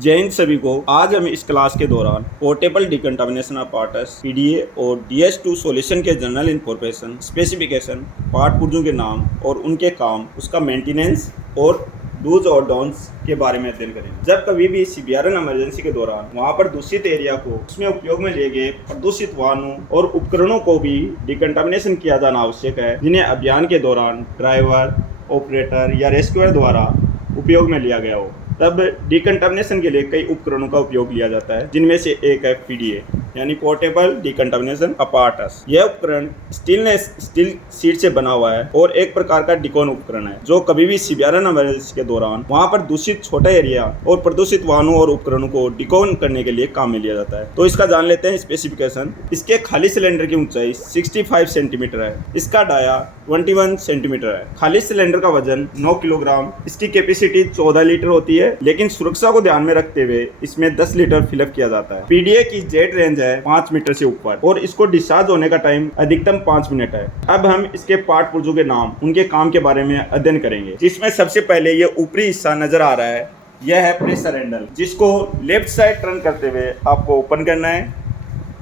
जय हिंद सभी को। आज हम इस क्लास के दौरान पोर्टेबल डिकंटामिनेशन अपैरेटस पीडीए और DS2 सॉल्यूशन के जनरल इन्फॉर्मेशन, स्पेसिफिकेशन, पार्ट पुर्जों के नाम और उनके काम, उसका मेंटेनेंस और डूज और डोंट्स के बारे में अध्ययन करेंगे। जब कभी भी सीवियर इमरजेंसी के दौरान वहां पर दूषित एरिया को उसमें उपयोग में लिए गए प्रदूषित वाहनों और उपकरणों को भी डिकंटामिनेशन किया जाना आवश्यक है, जिन्हें अभियान के दौरान ड्राइवर, ऑपरेटर या रेस्क्यूअर द्वारा उपयोग में लिया गया हो। तब डिकंटामिनेशन के लिए कई उपकरणों का उपयोग लिया जाता है, जिनमें से एक है पीडीए यानी पोर्टेबल डिकंटामिनेशन अपैरेटस। यह उपकरण स्टील शीट से बना हुआ है और एक प्रकार का डिकॉन उपकरण है, जो कभी भी सीवियर इमरजेंसी के दौरान वहां पर दूषित छोटा एरिया और प्रदूषित वाहनों और उपकरणों को डिकॉन करने के लिए काम में लिया जाता है। तो इसका जान लेते हैं स्पेसिफिकेशन। इसके खाली सिलेंडर की ऊंचाई 65 सेंटीमीटर है। इसका डाया 21 सेंटीमीटर है। खाली सिलेंडर का वजन 9 किलोग्राम। इसकी कैपेसिटी 14 लीटर होती है, लेकिन सुरक्षा को ध्यान में रखते हुए इसमें 10 लीटर फिलअप किया जाता है। पीडीए की जेट रेंज है 5 मीटर से ऊपर और इसको डिस्चार्ज होने का टाइम अधिकतम 5 मिनट है। अब हम इसके पार्ट पुर्जों के नाम, उनके काम के बारे में अध्ययन करेंगे, जिसमें सबसे पहले ये ऊपरी हिस्सा नजर आ रहा है। यह है प्रेशर हैंडल, जिसको लेफ्ट साइड टर्न करते हुए आपको ओपन करना है,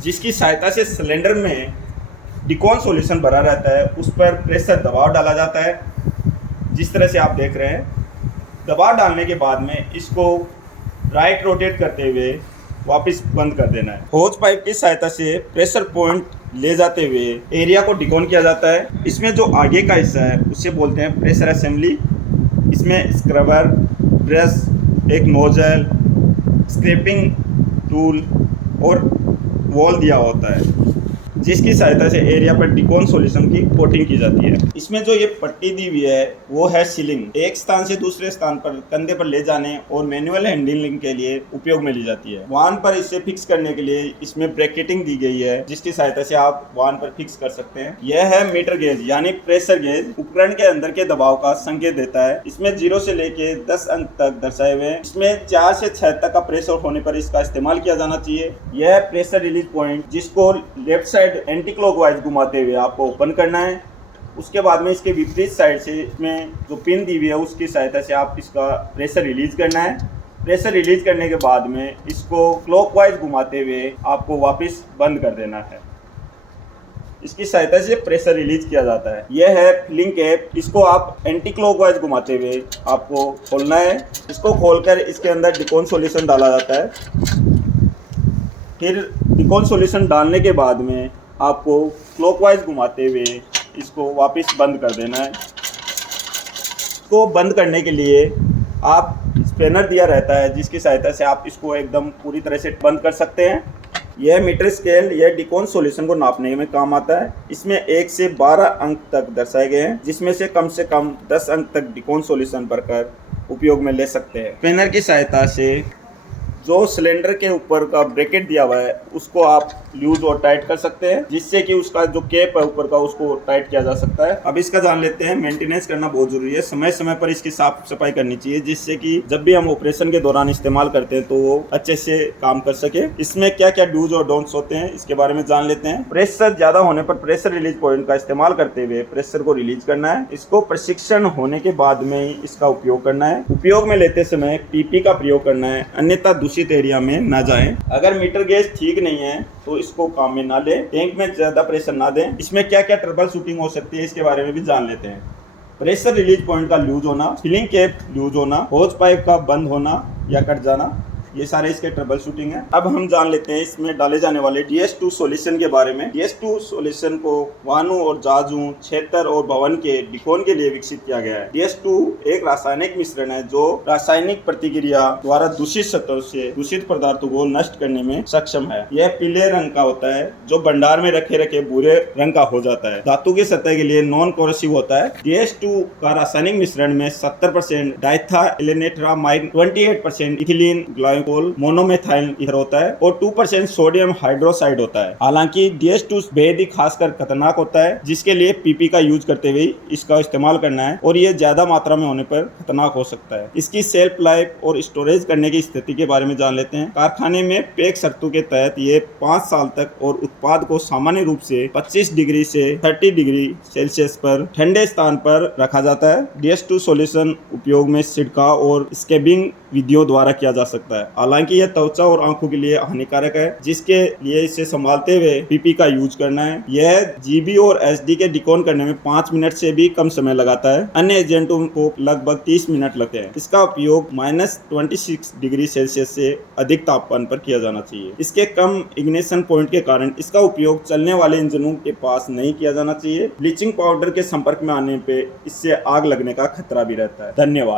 जिसकी सहायता से सिलेंडर में डिकॉन सॉल्यूशन भरा रहता है। उस पर प्रेशर दबाव डाला जाता है, जिस तरह से आप देख रहे हैं। दबाव डालने के बाद में इसको राइट रोटेट करते हुए वापस बंद कर देना है। होज पाइप की सहायता से प्रेशर पॉइंट ले जाते हुए एरिया को डिकॉन किया जाता है। इसमें जो आगे का हिस्सा है उसे बोलते हैं प्रेशर असेंबली। इसमें स्क्रबर, ब्रश, एक नोजल, स्क्रैपिंग टूल और वॉल दिया होता है, जिसकी सहायता से एरिया पर डिकॉन सॉल्यूशन की कोटिंग की जाती है। इसमें जो ये पट्टी दी हुई है वो है सीलिंग। एक स्थान से दूसरे स्थान पर कंधे पर ले जाने और मैनुअल हैंडलिंग के लिए उपयोग में ली जाती है। वाहन पर इसे फिक्स करने के लिए इसमें ब्रैकेटिंग दी गई है, जिसकी सहायता से आप वाहन पर फिक्स कर सकते हैं। यह है मीटर गेज यानी प्रेशर गेज। उपकरण के अंदर के दबाव का संकेत देता है। इसमें 0 से लेके 10 अंक तक दर्शाए हुए हैं। इसमें 4 से 6 तक का प्रेशर होने पर इसका इस्तेमाल किया जाना चाहिए। यह प्रेशर रिलीज पॉइंट, जिसको लेफ्ट साइड एंटी क्लॉकवाइज घुमाते हुए आपको ओपन करना है। उसके बाद में इसके विपरीत साइड से इसमें जो पिन दी हुई है उसकी सहायता से आप इसका प्रेशर रिलीज करना है। प्रेशर रिलीज करने के बाद में इसको क्लॉकवाइज घुमाते हुए आपको वापस बंद कर देना है। इसकी सहायता से प्रेशर रिलीज किया जाता है। यह है फिलिंग कैप। इसको आप एंटी क्लॉकवाइज घुमाते हुए आपको खोलना है। इसको खोलकर इसके अंदर डिकॉन सॉल्यूशन डाला जाता है। फिर डिकॉन सॉल्यूशन डालने के बाद में आपको क्लॉकवाइज घुमाते हुए इसको वापस बंद कर देना है। इसको बंद करने के लिए आप स्पैनर दिया रहता है, जिसकी सहायता से आप इसको एकदम पूरी तरह से बंद कर सकते हैं। यह मीटर स्केल, यह डिकॉन सॉल्यूशन को नापने में काम आता है। इसमें 1 से 12 अंक तक दर्शाए गए हैं, जिसमें से कम 10 अंक तक डिकॉन सॉल्यूशन भरकर उपयोग में ले सकते हैं। स्पैनर की सहायता से जो सिलेंडर के ऊपर का ब्रैकेट दिया हुआ है उसको आप लूज और टाइट कर सकते हैं, जिससे कि उसका जो कैप है ऊपर का उसको टाइट किया जा सकता है। अब इसका जान लेते हैं। मेंटेनेंस करना बहुत जरूरी है। समय समय पर इसकी साफ सफाई करनी चाहिए, जिससे कि जब भी हम ऑपरेशन के दौरान इस्तेमाल करते हैं तो वो अच्छे से काम कर सके। इसमें क्या क्या डूज और डोंट्स होते हैं इसके बारे में जान लेते हैं। प्रेशर ज्यादा होने पर प्रेशर रिलीज पॉइंट का इस्तेमाल करते हुए प्रेशर को रिलीज करना है। इसको प्रशिक्षण होने के बाद में ही इसका उपयोग करना है। उपयोग में लेते समय पीपी का प्रयोग करना है, अन्यथा दूषित एरिया में ना जाएं। अगर मीटर गेज ठीक नहीं है तो इसको काम में ना लें। टैंक में ज्यादा प्रेशर ना दें। इसमें क्या क्या ट्रबल शूटिंग हो सकती है इसके बारे में भी जान लेते हैं। प्रेशर रिलीज पॉइंट का लूज होना, फिलिंग कैप लूज होना, होज पाइप का बंद होना या कट जाना, ये सारे इसके ट्रबल शूटिंग है। अब हम जान लेते हैं इसमें डाले जाने वाले DS2 सॉल्यूशन के बारे में। DS2 सॉल्यूशन को वाहनों और जहाजों, क्षेत्र और भवन के डिकॉन के लिए विकसित किया गया है। DS2 एक रासायनिक मिश्रण है जो रासायनिक प्रतिक्रिया द्वारा दूषित सतह से दूषित पदार्थों को नष्ट करने में सक्षम है। यह पीले रंग का होता है, जो भंडार में रखे रखे भूरे रंग का हो जाता है। धातु की सतह के लिए नॉन कोरोसिव होता है। DS2 का रासायनिक मिश्रण में 70% डाइथाइलेनेट्रामाइड, 28% इथिलीन ग्लाइकोल मोनोमेथाइल ईथर होता है और 2% सोडियम हाइड्रोक्साइड होता है। हालांकि DS2 बेहद ही खासकर खतरनाक होता है, जिसके लिए पीपी का यूज करते हुए इसका इस्तेमाल करना है और ये ज्यादा मात्रा में होने पर खतरनाक हो सकता है। इसकी सेल्फ लाइफ और स्टोरेज करने की स्थिति के बारे में जान लेते हैं। कारखाने में पैक शर्तों के तहत ये 5 साल तक और उत्पाद को सामान्य रूप से 25 डिग्री से 30 डिग्री सेल्सियस पर ठंडे स्थान पर रखा जाता है। DS2 सॉल्यूशन उपयोग में छिड़काव और स्क्रबिंग विधियों द्वारा किया जा सकता है। हालांकि यह त्वचा और आंखों के लिए हानिकारक है, जिसके लिए इसे संभालते हुए पीपी का यूज करना है। यह जीबी और एसडी के डिकोड करने में 5 मिनट से भी कम समय लगाता है। अन्य एजेंटों को लगभग 30 मिनट लगते हैं। इसका उपयोग -26 डिग्री सेल्सियस से अधिक तापमान पर किया जाना चाहिए। इसके कम इग्निशन पॉइंट के कारण इसका उपयोग चलने वाले इंजनों के पास नहीं किया जाना चाहिए। ब्लीचिंग पाउडर के संपर्क में आने पे इससे आग लगने का खतरा भी रहता है। धन्यवाद।